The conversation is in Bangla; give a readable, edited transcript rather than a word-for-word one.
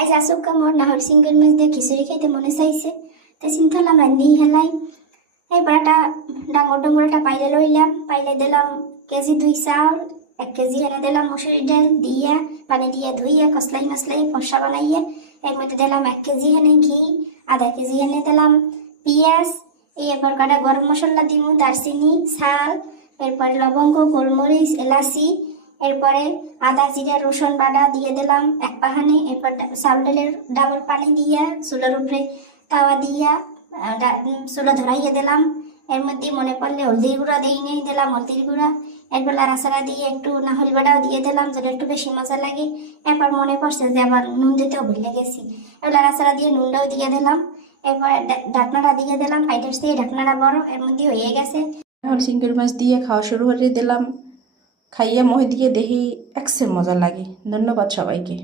আজ আসুক মোর নাহর সিঙ্গের মাছ দিয়ে খিচুড়ি খাইতে মনে চাইছে, তো চিন্তা হলাম রান্ধি হেলাই। এবার একটা ডাঙর ডঙ্গর একটা পাইলে লইলাম, পাইলে দিলাম কেজি 2 চাউল, 1 কেজি এনে দিলাম মসুরি ডাল দিয়া পানি দিয়ে ধুইয়া কসলাই মশলাই ফর্সা বানাইয়া, এর মধ্যে দিলাম 1 কেজি এনে ঘি, আধা কেজি এনে দিলাম পেঁয়াজ, এরপর কটা গরম মশলা দিমু, দারচিনি, শাল, এরপরে লবঙ্গ, গোলমরিচ, এলাচি, এরপরে আদা জিরা রসুন বাটা দিয়ে দিলাম 1 পাহানি। এরপর চাউল ডালের ডাবল পানি দিয়া চুলার উপরে তাওয়া দিয়া চুলা ধরাইয়া দিলাম। এর মধ্যে মনে পড়লে হলদির গুঁড়া দিয়ে নিয়ে দিলাম হলদির গুঁড়া, একবার লাড়াচাড়া দিয়ে একটু নাহল বাটাও দিয়ে দিলাম যেটা একটু বেশি মজা লাগে। এরপর মনে পড়ছে যে আবার নুন দিতেও ভুলে গেছি, এবার লাড়াচাড়া দিয়ে নুনটাও দিয়ে দিলাম। এরপর ঢাকনাটা দিয়ে দিলাম, ফাইটার্স দিয়ে ঢাকনাটা বড়, এর মধ্যে হয়ে গেছে। এখন সিঙ্গেল মাছ দিয়ে খাওয়া শুরু করে দিলাম। খাইয়া মহে দিয়ে দেখি একসে মজা লাগে। ধন্যবাদ সবাইকে।